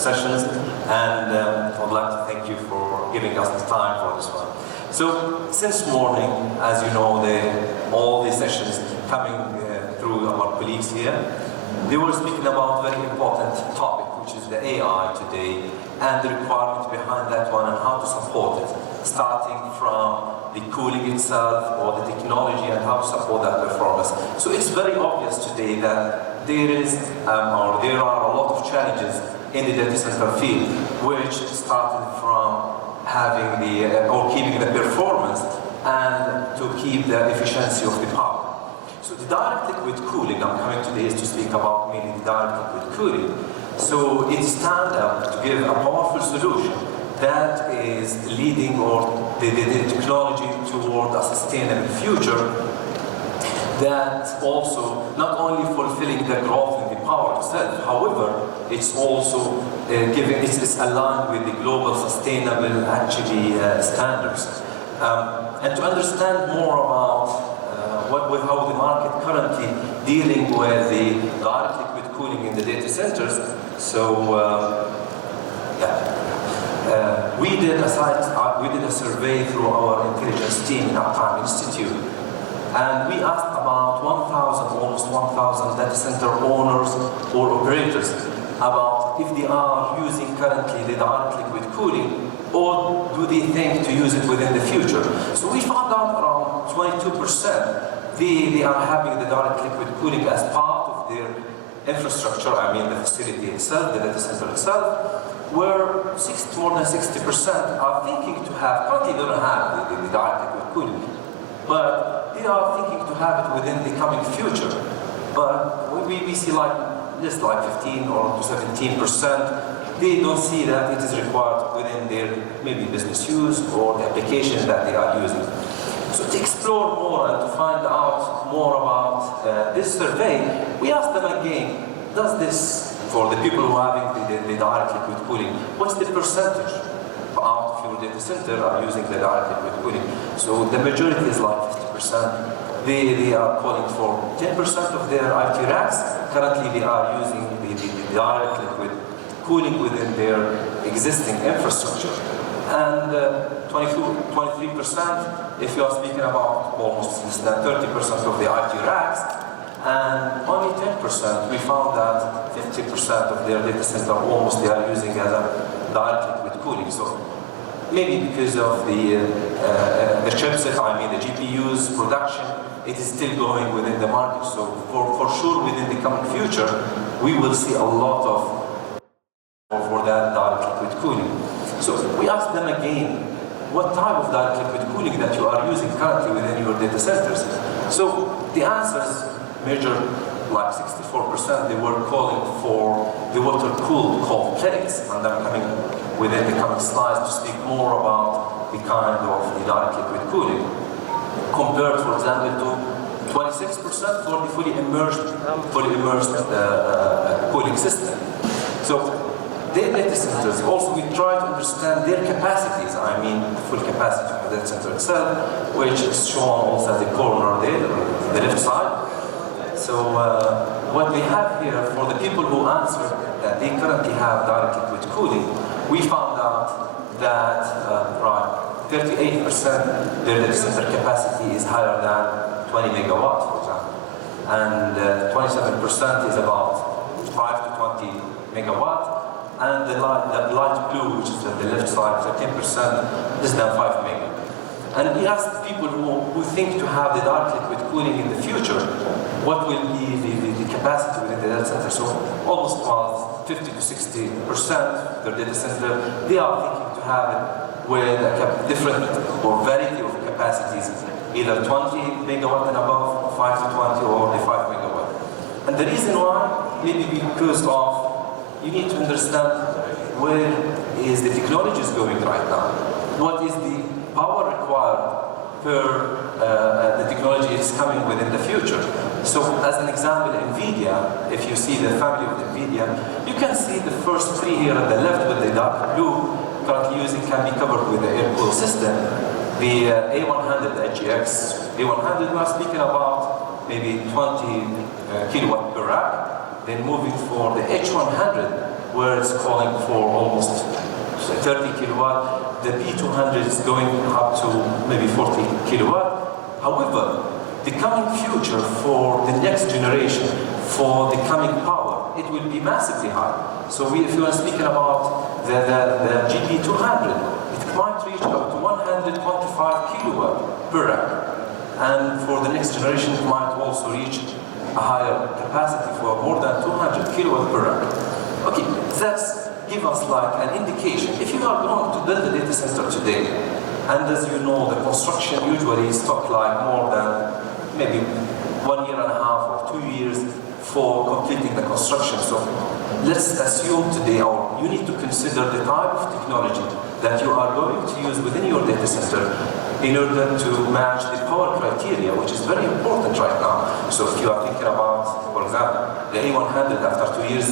sessions, and I would like to thank you for giving us the time for this one. So, since morning, as you know, all the sessions coming through our colleagues here, they were speaking about a very important topic, which is the AI today, and the requirements behind that one and how to support it, starting from the cooling itself or the technology and how to support that performance. So it's very obvious today that there are a lot of challenges in the data center field, which started from having keeping the performance and to keep the efficiency of the power. So the direct liquid cooling, I'm coming today is to speak about mainly the direct liquid cooling. So it stands up to give a powerful solution that is leading the technology toward a sustainable future that also not only fulfilling the growth in the power itself, however, it's also it's aligned with the global sustainable standards. And to understand more about how the market currently dealing with the direct liquid cooling in the data centers, so we did a survey through our intelligence team in Uptime Institute, and we asked about almost 1,000 data center owners or operators about if they are using currently the direct liquid cooling, or do they think to use it within the future. So we found out around 22% they are having the direct liquid cooling as part of their infrastructure, the facility itself, the data center itself, where more than 60% are thinking to have, currently they don't have the direct liquid cooling, but they are thinking to have it within the coming future. But we see just like 15 or to 17%, they don't see that it is required within their maybe business use or the application that they are using. So to explore more and to find out more about this survey, we asked them again, does this, for the people who are having the direct liquid cooling, what's the percentage out of your data center are using the direct liquid cooling? So the majority is like 50%. They are calling for 10% of their IT racks. Currently they are using the direct liquid cooling within their existing infrastructure. And 23%, if you are speaking about almost less than 30% of the IT racks, and only 10%, we found that 50% of their data center almost they are using as a direct liquid cooling. So maybe because of the chipset, the GPUs production, it is still going within the market. So for sure within the coming future, we will see a lot for that direct liquid cooling. So we asked them again, what type of direct liquid cooling that you are using currently within your data centers? So the answers major, like 64%, they were calling for the water-cooled cold plates, and I'm coming within the coming slides to speak more about the kind of the direct liquid cooling, compared, for example, to 26% for the fully immersed cooling system. So their data centers, also we try to understand their capacities, the full capacity of the data center itself, which is shown also at the corner there, on the left side. So what we have here, for the people who answered that they currently have direct liquid cooling, we found out that 38% their data center capacity is higher than 20 megawatts, for example. And 27% is about 5 to 20 megawatt. And the light blue, which is on the left side, 13%, less than 5 mega. And we asked people who think to have the direct liquid cooling in the future, what will be the capacity within the data center? So almost about 50 to 60% of their data center, they are thinking to have it with a different or variety of capacities, either 20 megawatt and above, 5 to 20, or the 5 megawatt. And the reason why, maybe because of, you need to understand where is the technology is going right now. What is the power required per the technology is coming within the future. So as an example, NVIDIA, if you see the family of NVIDIA, you can see the first three here on the left with the dark blue currently using can be covered with the air-cooled system. The A100 HGX, A100 we are speaking about maybe 20 kilowatt per rack. Then moving for the H100, where it's calling for almost 30 kilowatt. The B200 is going up to maybe 40 kilowatt. However, the coming future for the next generation, for the coming power, it will be massively high. So if you are speaking about the GB200, it might reach up to 125 kilowatt per rack. And for the next generation, it might also reach a higher capacity for more than 200 kilowatt per rack. Okay, that's give us like an indication. If you are going to build a data center today, and as you know, the construction usually is took like more than maybe 1.5 years or 2 years for completing the construction. So let's assume today, or you need to consider the type of technology that you are going to use within your data center in order to match the power criteria, which is very important right now. So if you are thinking about, for example, the A100 after 2 years,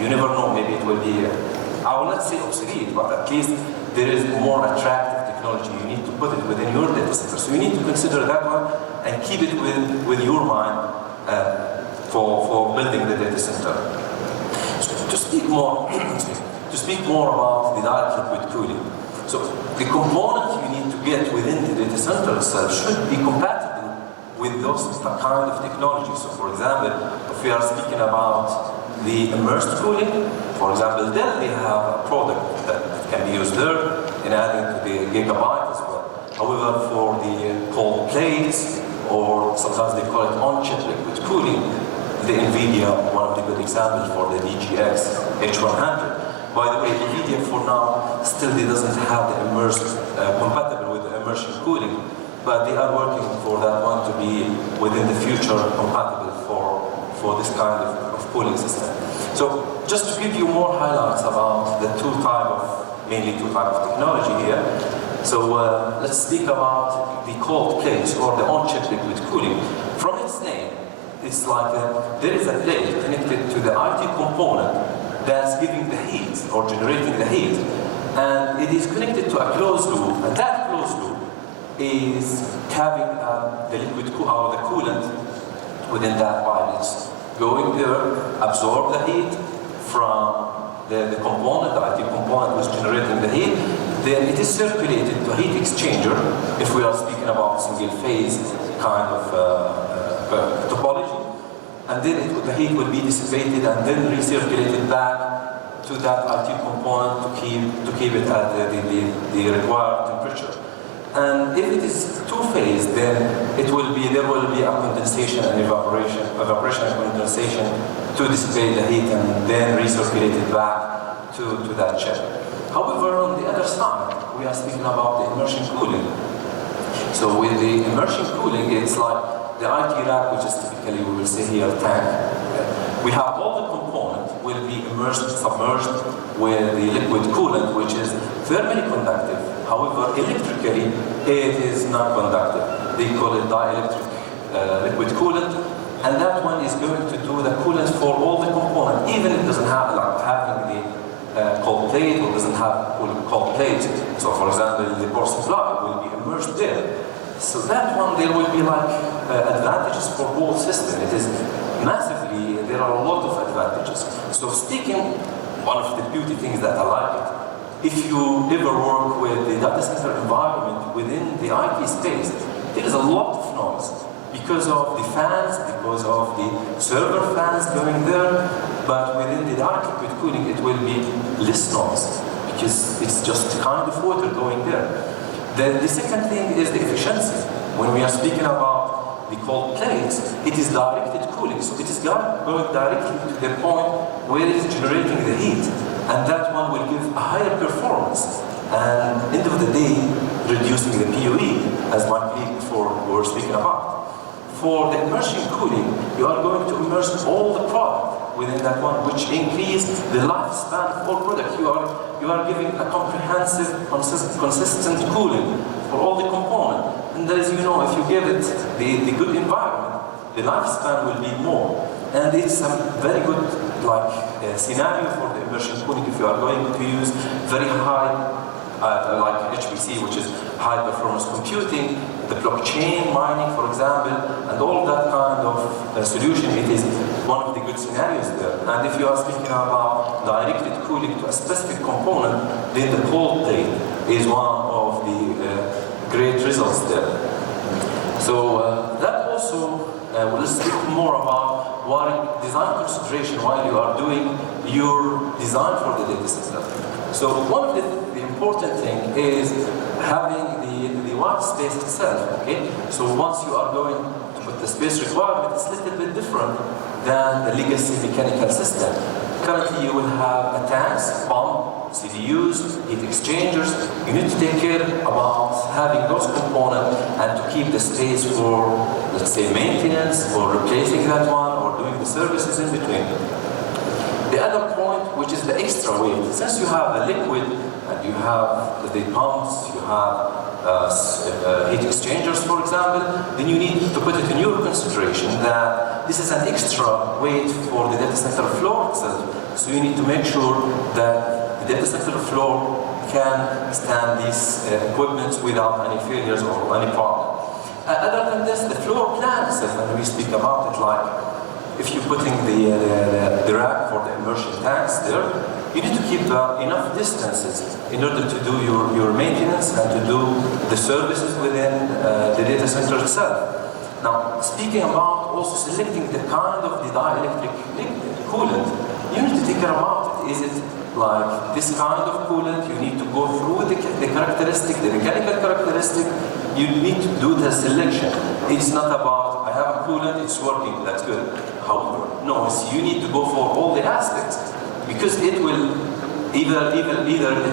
you never know, maybe it will be, I will not say obsolete, but at least there is more attractive technology. You need to put it within your data center. So you need to consider that one and keep it with your mind for building the data center. So to speak more about the direct liquid cooling. So the component you need to get within the data center itself should be compatible with those kind of technology. So for example, if we are speaking about the immersed cooling, for example, Dell, they have a product that can be used there in adding to the gigabyte as well. However, for the cold plates, or sometimes they call it on-chip liquid cooling, the NVIDIA, one of the good examples for the DGX H100. By the way, NVIDIA for now still doesn't have the immersed, compatible with the immersion cooling, but they are working for that one to be within the future compatible for this kind of cooling system. So just to give you more highlights about the mainly two types of technology here. So let's speak about the cold plates or the on-chip liquid cooling. From its name, it's like there is a plate connected to the IT component that's giving the heat or generating the heat, and it is connected to a closed loop, and that closed loop is having the liquid or the coolant within that pipe. It's going there, absorb the heat from the component, the IT component was generating the heat, then it is circulated to a heat exchanger, if we are speaking about single phase kind of topology, and then the heat will be dissipated and then recirculated back to that IT component to keep it at the required temperature. And if it is two-phase, then there will be a condensation and evaporation and condensation to dissipate the heat and then recirculate it back to that chip. However, on the other side, we are speaking about the immersion cooling. So with the immersion cooling, it's like the IT rack, which is typically, we will say here, tank. We have all the components will be submerged with the liquid coolant, which is thermally conductive. However, electrically, it is not conductive. They call it dielectric liquid coolant, and that one is going to do the coolant for all the components, even if it doesn't have like having the cold plate or doesn't have cold plate. So, for example, the power supply will be immersed there. So that one, there will be like advantages for whole system. It is massively, there are a lot of advantages. So speaking, one of the beauty things that I like it, if you ever work with the data center environment within the IT space, there is a lot of noise because of the fans, because of the server fans going there, but within the direct liquid cooling it will be less noise because it's just kind of water going there. The second thing is the efficiency. When we are speaking about the cold plates, it is directed cooling, so it is going directly to the point where it is generating the heat. And that one will give a higher performance. And end of the day, reducing the PUE, as one colleague before we were speaking about. For the immersion cooling, you are going to immerse all the product within that one, which increase the lifespan of all product. You are giving a comprehensive, consistent cooling for all the components. And as you know, if you give it the good environment, the lifespan will be more. And it's a very good scenario for the immersion cooling if you are going to use very high, like HPC, which is high performance computing, the blockchain mining, for example, and all that kind of solution. It is one of the good scenarios there. And if you are speaking about directed cooling to a specific component, then the cold plate is one of the great results there. So that also will speak more about what design consideration while you are doing your design for the data center. So one of the important thing is having the white space itself, okay? So once you are going to put the space requirement, it's a little bit different than the legacy mechanical system. Currently you will have a tanks, pump, CDUs, heat exchangers. You need to take care about having those components and to keep the space for, let's say, maintenance or replacing that one or doing the services in between. The other point, which is the extra weight, since you have a liquid and you have the pumps, you have heat exchangers, for example, then you need to put it in your consideration that this is an extra weight for the data center floor itself. So you need to make sure that the data center floor can stand these equipment without any failures or any problem. Other than this, the floor plan itself, and we speak about it, like if you're putting the rack for the immersion tanks there, you need to keep enough distances in order to do your maintenance and to do the services within the data center itself. Now, speaking about also selecting the kind of the dielectric coolant, you need to think about it. Is it like this kind of coolant? You need to go through the characteristic, the mechanical characteristic. You need to do the selection. It's not about, I have a coolant, it's working, that's good. However, no, you need to go for all the aspects, because it will either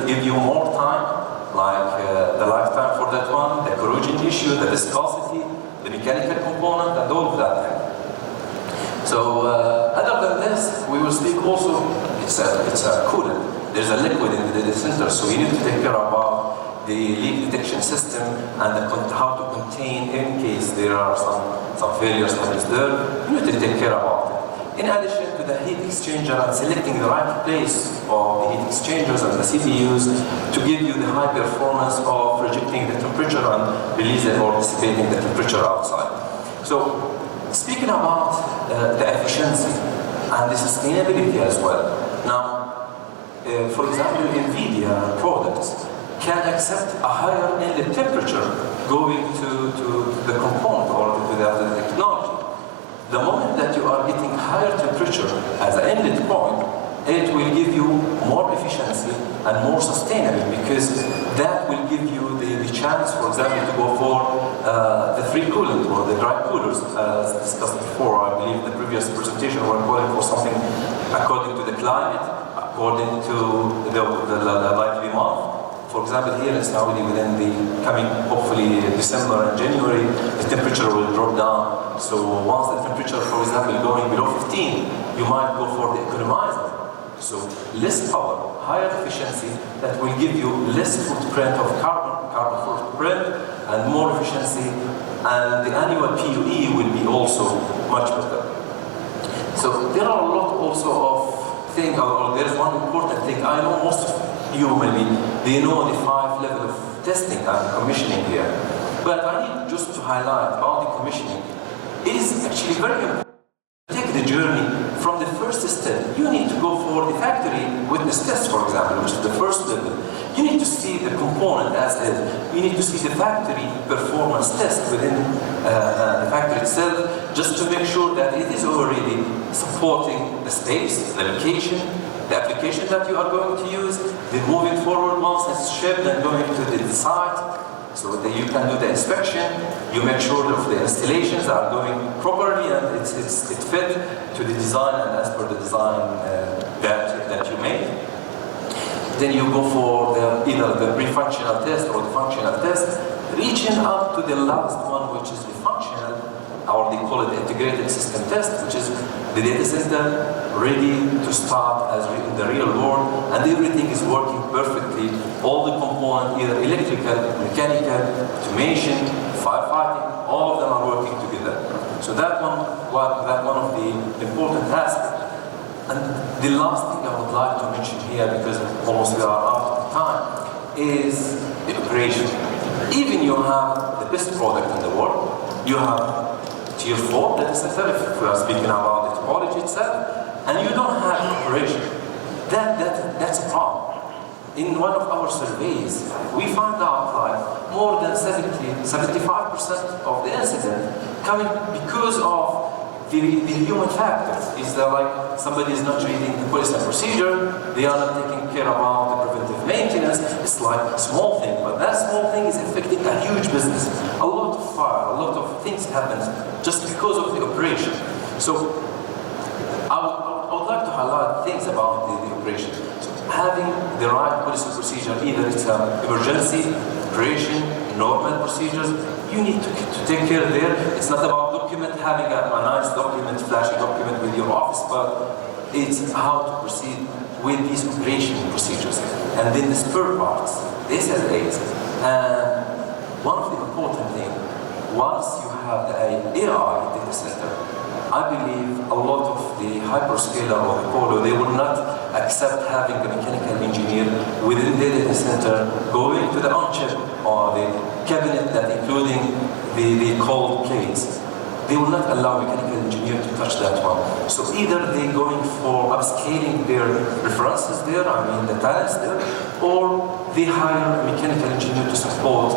give you more time, like the lifetime for that one, the corrosion issue, the viscosity, the mechanical component, and all of that thing. So other than this, we will speak also, it's a coolant. There's a liquid in the data center, so you need to take care about the leak detection system and how to contain in case there are some failures that is there. You need to take care about it. In addition to the heat exchanger and selecting the right place of the heat exchangers and the CPUs to give you the high performance of projecting the temperature and releasing or dissipating the temperature outside. So, speaking about the efficiency and the sustainability as well. Now, for example, NVIDIA products can accept a higher inlet temperature going to the component or to the technology. The moment that you are getting higher temperature as an inlet point, it will give you more efficiency and more sustainable, because that will give you the chance, for example, to go for the free coolant or the dry coolers, as discussed before. I believe the previous presentation were calling for something according to the climate, according to the likely month. For example, here in Saudi, within the coming, hopefully, December and January, the temperature will drop down. So once the temperature, for example, going below 15, you might go for the economizer. So less power, higher efficiency, that will give you less footprint of carbon footprint, and more efficiency, and the annual PUE will be also much better. So there are a lot also of things, or there's one important thing. I know most of you maybe, they know the 5 level of testing and commissioning here. But I need just to highlight about the commissioning. It is actually very important to take the journey from the first step. You need to go for the factory witness test, for example, which is the first level. You need to see the component as is. You need to see the factory performance test within the factory itself, just to make sure that it is already supporting the space, the location, the application that you are going to use, then moving forward once it's shipped and going to the site, so that you can do the inspection, you make sure that the installations are going properly and it fit to the design and as per the design that you made. Then you go for either the pre-functional test or the functional test, reaching up to the last one, which is the functional, or they call it the integrated system test, which is the data center ready to start as in the real world, and everything is working perfectly. All the components, either electrical, mechanical, automation, firefighting, all of them are working together. So that one of the important aspects. And the last thing I would like to mention here, because almost we are out of time, is the operation. Even you have the best product in the world, you have Tier 4 data center, if we are speaking about the topology itself, and you don't have operation. That's a problem. In one of our surveys, we found out like more than 75% of the incident coming because of the human factor. Is that like somebody is not reading the policy and procedure, they are not taking care about the preventive maintenance. It's like a small thing, but that small thing is affecting a huge business. A lot of fire, a lot of things happen just because of the operation. So I would like to highlight things about the operation. So having the right policy procedure, either it's an emergency, operation, normal procedures, you need to take care there. It's not about having a nice document, flashy document with your office, but it's how to proceed with these operation procedures. And then the spare parts, this has aids. And one of the important things, once you have the AI data center, I believe a lot of the hyperscaler or the colo, they will not accept having a mechanical engineer within the data center going to the on-chip or the cabinet that including the cold plates. They will not allow a mechanical engineer to touch that one. So either they're going for upscaling their references there, I mean the talents there, or they hire a mechanical engineer to support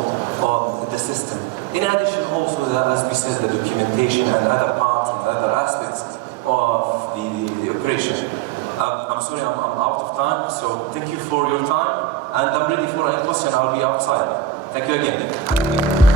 the system. In addition also, as we said, the documentation and other parts and other aspects of the operation. I'm sorry, I'm out of time, so thank you for your time, and I'm ready for any question. I'll be outside. Thank you again.